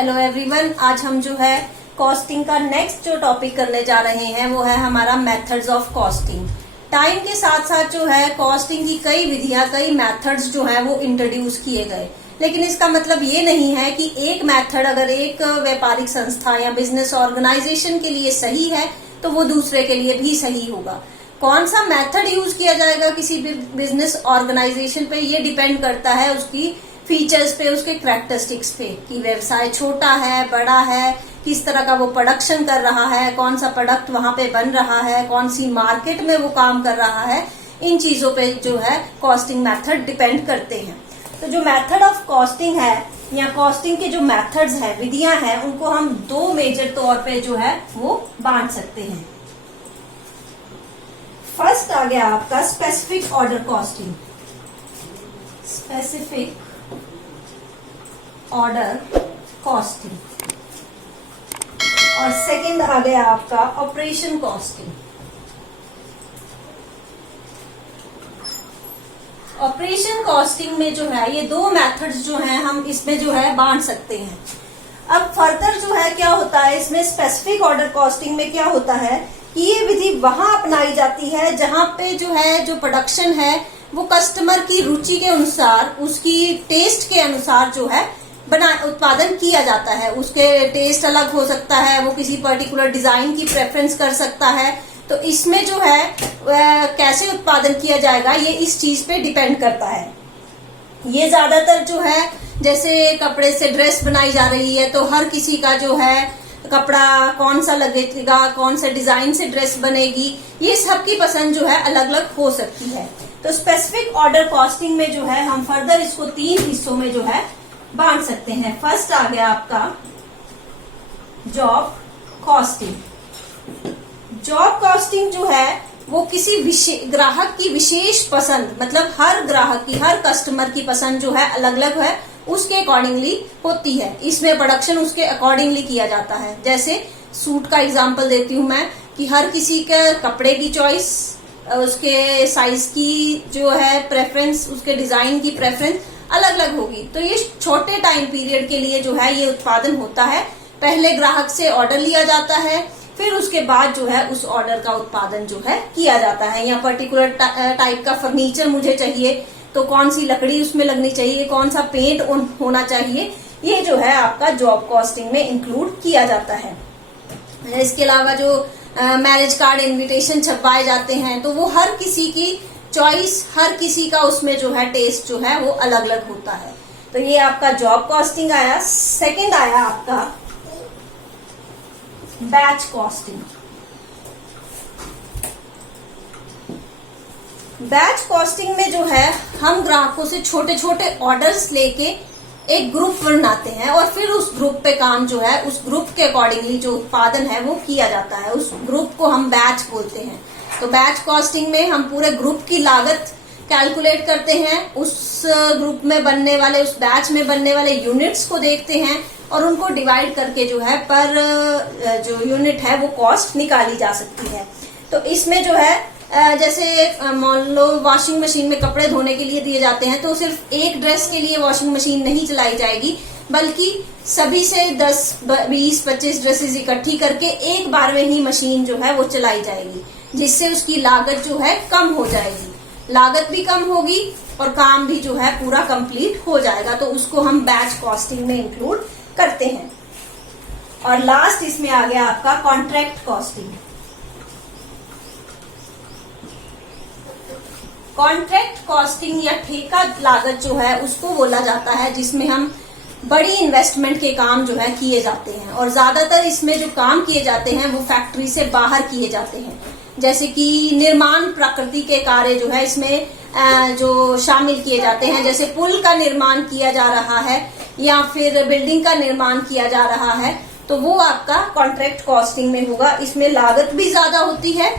Hello everyone, आज हम जो है कॉस्टिंग का नेक्स्ट जो टॉपिक करने जा रहे हैं वो है हमारा मेथड्स ऑफ कॉस्टिंग। टाइम के साथ साथ जो है कॉस्टिंग की कई विधियां, कई मेथड्स जो है वो इंट्रोड्यूस किए गए, लेकिन इसका मतलब ये नहीं है कि एक मेथड अगर एक व्यापारिक संस्था या बिजनेस ऑर्गेनाइजेशन के लिए सही है तो वो दूसरे के लिए भी सही होगा। कौन सा मेथड यूज किया जाएगा किसी भी बिजनेस ऑर्गेनाइजेशन पे, ये डिपेंड करता है उसकी फीचर्स पे, उसके कैरेक्टरिस्टिक्स पे कि व्यवसाय छोटा है, बड़ा है, किस तरह का वो प्रोडक्शन कर रहा है, कौन सा प्रोडक्ट वहां पे बन रहा है, कौन सी मार्केट में वो काम कर रहा है। इन चीजों पे जो है कॉस्टिंग मेथड डिपेंड करते हैं। तो जो मेथड ऑफ कॉस्टिंग है या कॉस्टिंग के जो मेथड्स है, विधियां हैं, उनको हम दो मेजर तौर पे जो है वो बांट सकते हैं। फर्स्ट आ गया आपका specific order costing, specific order costing, और सेकंड आ गया आपका ऑपरेशन कॉस्टिंग। ऑपरेशन कॉस्टिंग में जो है ये दो मेथड्स जो हैं हम इसमें जो है बांट सकते हैं। अब फर्दर जो है क्या होता है इसमें स्पेसिफिक ऑर्डर कॉस्टिंग में क्या होता है कि ये विधि वहां अपनाई जाती है जहां पे जो है जो प्रोडक्शन है वो कस्टमर की रुचि के अनुसार, उसकी टेस्ट के अनुसार जो है उत्पादन किया जाता है। उसके टेस्ट अलग हो सकता है, वो किसी पर्टिकुलर डिजाइन की प्रेफरेंस कर सकता है। तो इसमें जो है कैसे उत्पादन किया जाएगा ये इस चीज पे डिपेंड करता है। ये ज्यादातर जो है जैसे कपड़े से ड्रेस बनाई जा रही है तो हर किसी का जो है कपड़ा कौन सा लगेगा, कौन सा डिजाइन से ड्रेस बनेगी, ये सबकी पसंद जो है अलग अलग हो सकती है। तो स्पेसिफिक ऑर्डर कॉस्टिंग में जो है हम फर्दर इसको तीन हिस्सों में जो है बांट सकते हैं। फर्स्ट आ गया आपका जॉब कॉस्टिंग। जॉब कॉस्टिंग जो है वो किसी ग्राहक की विशेष पसंद, मतलब हर ग्राहक की, हर कस्टमर की पसंद जो है अलग अलग है, उसके अकॉर्डिंगली होती है। इसमें प्रोडक्शन उसके अकॉर्डिंगली किया जाता है। जैसे सूट का एग्जांपल देती हूं मैं कि हर किसी के कपड़े की चॉइस, उसके साइज की जो है प्रेफरेंस, उसके डिजाइन की प्रेफरेंस अलग अलग होगी। तो ये छोटे टाइम पीरियड के लिए जो है ये उत्पादन होता है। पहले ग्राहक से ऑर्डर लिया जाता है, फिर उसके बाद जो है उस ऑर्डर का उत्पादन जो है किया जाता है। या पर्टिकुलर टाइप का फर्नीचर मुझे चाहिए तो कौन सी लकड़ी उसमें लगनी चाहिए, कौन सा पेंट होना चाहिए, ये जो है आपका जॉब कॉस्टिंग में इंक्लूड किया जाता है। इसके अलावा जो मैरिज कार्ड इनविटेशन छपवाए जाते हैं तो वो हर किसी की चॉइस, हर किसी का उसमें जो है टेस्ट जो है वो अलग अलग होता है। तो ये आपका जॉब कॉस्टिंग आया। सेकंड आया आपका बैच कॉस्टिंग। बैच कॉस्टिंग में जो है हम ग्राहकों से छोटे छोटे ऑर्डर्स लेके एक ग्रुप बनाते हैं और फिर उस ग्रुप पे काम जो है उस ग्रुप के अकॉर्डिंगली जो उत्पादन है वो किया जाता है। उस ग्रुप को हम बैच बोलते हैं। तो बैच कॉस्टिंग में हम पूरे ग्रुप की लागत कैलकुलेट करते हैं, उस ग्रुप में बनने वाले, उस बैच में बनने वाले यूनिट्स को देखते हैं और उनको डिवाइड करके जो है पर जो यूनिट है वो कॉस्ट निकाली जा सकती है। तो इसमें जो है जैसे मान लो वॉशिंग मशीन में कपड़े धोने के लिए दिए जाते हैं तो सिर्फ एक ड्रेस के लिए वॉशिंग मशीन नहीं चलाई जाएगी, बल्कि सभी से 10, 20, 25 ड्रेसेस इकट्ठी करके एक बार में ही मशीन जो है वो चलाई जाएगी, जिससे उसकी लागत जो है कम हो जाएगी। लागत भी कम होगी और काम भी जो है पूरा कंप्लीट हो जाएगा। तो उसको हम बैच कॉस्टिंग में इंक्लूड करते हैं। और लास्ट इसमें आ गया आपका कॉन्ट्रैक्ट कॉस्टिंग। कॉन्ट्रैक्ट कॉस्टिंग या ठेका लागत जो है उसको बोला जाता है जिसमें हम बड़ी इन्वेस्टमेंट के काम जो है किए जाते हैं और ज्यादातर इसमें जो काम किए जाते हैं वो फैक्ट्री से बाहर किए जाते हैं। जैसे कि निर्माण प्रकृति के कार्य जो है इसमें जो शामिल किए जाते हैं, जैसे पुल का निर्माण किया जा रहा है या फिर बिल्डिंग का निर्माण किया जा रहा है, तो वो आपका कॉन्ट्रैक्ट कॉस्टिंग में होगा। इसमें लागत भी ज्यादा होती है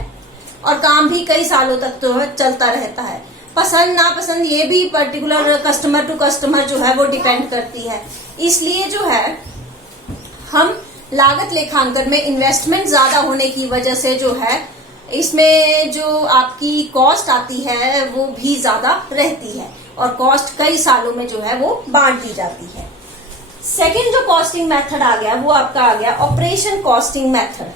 और काम भी कई सालों तक तो चलता रहता है। पसंद नापसंद ये भी पर्टिकुलर कस्टमर टू कस्टमर जो है वो डिपेंड करती है। इसलिए जो है हम लागत लेखांकन में इन्वेस्टमेंट ज्यादा होने की वजह से जो है इसमें जो आपकी कॉस्ट आती है वो भी ज्यादा रहती है और कॉस्ट कई सालों में जो है वो बांट दी जाती है। सेकेंड जो कॉस्टिंग मेथड आ गया वो आपका आ गया ऑपरेशन कॉस्टिंग मेथड,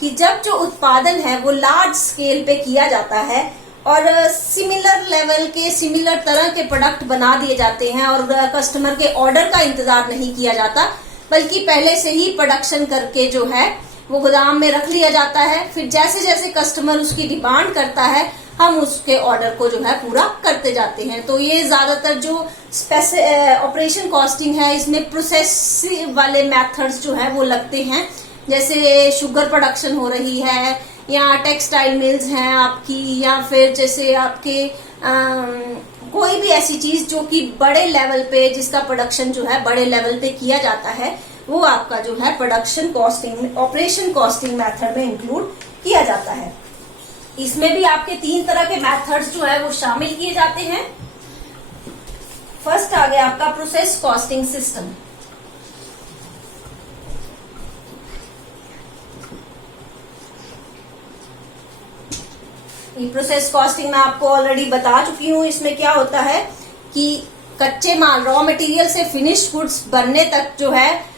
कि जब जो उत्पादन है वो लार्ज स्केल पे किया जाता है और सिमिलर लेवल के सिमिलर तरह के प्रोडक्ट बना दिए जाते हैं और कस्टमर के ऑर्डर का इंतजार नहीं किया जाता, बल्कि पहले से ही प्रोडक्शन करके जो है वो गोदाम में रख लिया जाता है। फिर जैसे जैसे कस्टमर उसकी डिमांड करता है हम उसके ऑर्डर को जो है पूरा करते जाते हैं। तो ये ज्यादातर जो ऑपरेशन कॉस्टिंग है इसमें प्रोसेस वाले मेथड्स जो है वो लगते हैं, जैसे शुगर प्रोडक्शन हो रही है या टेक्सटाइल मिल्स हैं आपकी, या फिर जैसे आपके कोई भी ऐसी चीज जो कि बड़े लेवल पे जिसका प्रोडक्शन जो है बड़े लेवल पे किया जाता है वो आपका जो है production costing operation costing method में इंक्लूड किया जाता है। इसमें भी आपके 3 तरह के मेथड्स जो है वो शामिल किए जाते हैं। फर्स्ट आ गया आपका प्रोसेस कॉस्टिंग सिस्टम। ये प्रोसेस कॉस्टिंग मैं आपको ऑलरेडी बता चुकी हूँ। इसमें क्या होता है कि कच्चे माल रॉ मटेरियल से फिनिश्ड गुड्स बनने तक जो है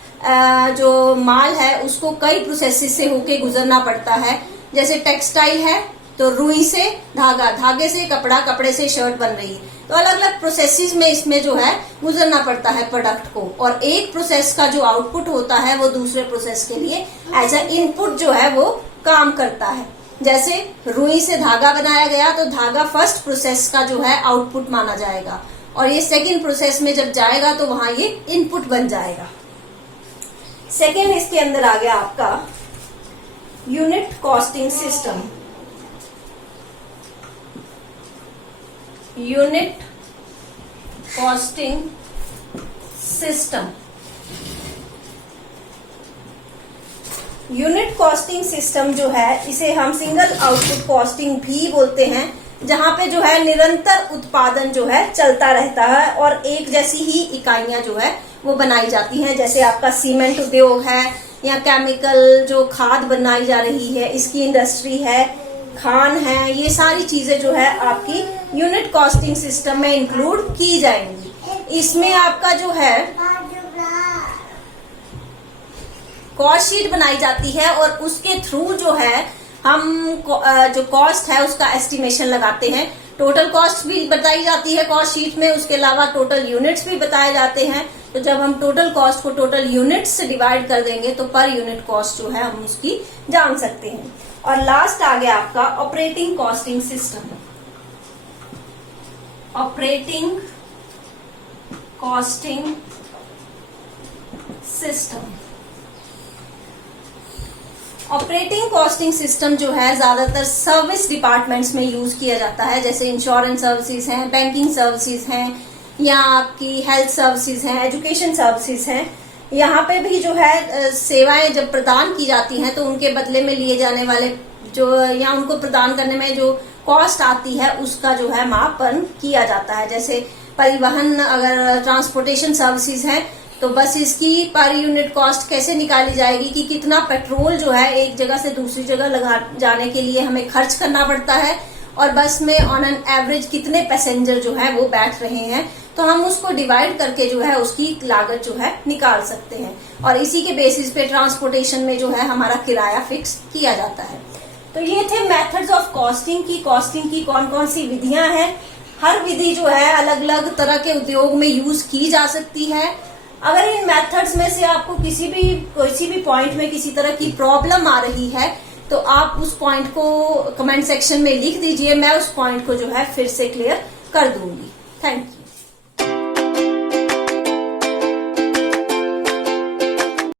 जो माल है उसको कई प्रोसेसेस से होके गुजरना पड़ता है। जैसे टेक्सटाइल है तो रुई से धागा, धागे से कपड़ा, कपड़े से शर्ट बन रही है, तो अलग अलग प्रोसेसेस में इसमें जो है गुजरना पड़ता है प्रोडक्ट को, और एक प्रोसेस का जो आउटपुट होता है वो दूसरे प्रोसेस के लिए एज ए इनपुट जो है वो काम करता है। जैसे रुई से धागा बनाया गया तो धागा फर्स्ट प्रोसेस का जो है आउटपुट माना जाएगा और ये सेकेंड प्रोसेस में जब जाएगा तो वहां ये इनपुट बन जाएगा। सेकेंड इसके अंदर आ गया आपका unit costing system. Unit costing system, unit costing system जो है इसे हम सिंगल आउटपुट कॉस्टिंग भी बोलते हैं, जहां पे जो है निरंतर उत्पादन जो है चलता रहता है और एक जैसी ही इकाइयां जो है वो बनाई जाती हैं। जैसे आपका सीमेंट उद्योग है या केमिकल जो खाद बनाई जा रही है इसकी इंडस्ट्री है, खान है, ये सारी चीजें जो है आपकी यूनिट कॉस्टिंग सिस्टम में इंक्लूड की जाएंगी। इसमें आपका जो है कॉस्ट शीट बनाई जाती है और उसके थ्रू जो है हम जो कॉस्ट है उसका एस्टिमेशन लगाते हैं। टोटल कॉस्ट भी बताई जाती है कॉस्ट शीट में, उसके अलावा टोटल यूनिट्स भी बताए जाते हैं। तो जब हम टोटल कॉस्ट को टोटल यूनिट्स से डिवाइड कर देंगे तो पर यूनिट कॉस्ट जो है हम उसकी जान सकते हैं। और लास्ट आ गया आपका operating costing system. Operating costing system, operating costing system जो है ज्यादातर सर्विस डिपार्टमेंट्स में यूज किया जाता है, जैसे इंश्योरेंस सर्विसेज हैं, बैंकिंग सर्विसेज हैं, या आपकी हेल्थ सर्विसेज हैं, एजुकेशन सर्विसेज हैं। यहाँ पे भी जो है सेवाएं जब प्रदान की जाती हैं तो उनके बदले में लिए जाने वाले जो या उनको प्रदान करने में जो कॉस्ट आती है उसका जो है मापन किया जाता है। जैसे परिवहन, अगर ट्रांसपोर्टेशन सर्विसेज है तो बस इसकी पर यूनिट कॉस्ट कैसे निकाली जाएगी कि कितना पेट्रोल जो है एक जगह से दूसरी जगह लगा जाने के लिए हमें खर्च करना पड़ता है और बस में ऑन एन एवरेज कितने पैसेंजर जो है वो बैठ रहे हैं, तो हम उसको डिवाइड करके जो है उसकी लागत जो है निकाल सकते हैं और इसी के बेसिस पे ट्रांसपोर्टेशन में जो है हमारा किराया फिक्स किया जाता है। तो ये थे मेथड्स ऑफ कॉस्टिंग की कौन कौन सी विधियां हैं। हर विधि जो है अलग अलग तरह के उद्योग में यूज की जा सकती है। अगर इन मेथड्स में से आपको किसी भी पॉइंट में किसी तरह की प्रॉब्लम आ रही है तो आप उस पॉइंट को कमेंट सेक्शन में लिख दीजिए, मैं उस पॉइंट को जो है फिर से क्लियर कर दूंगी। Thank you.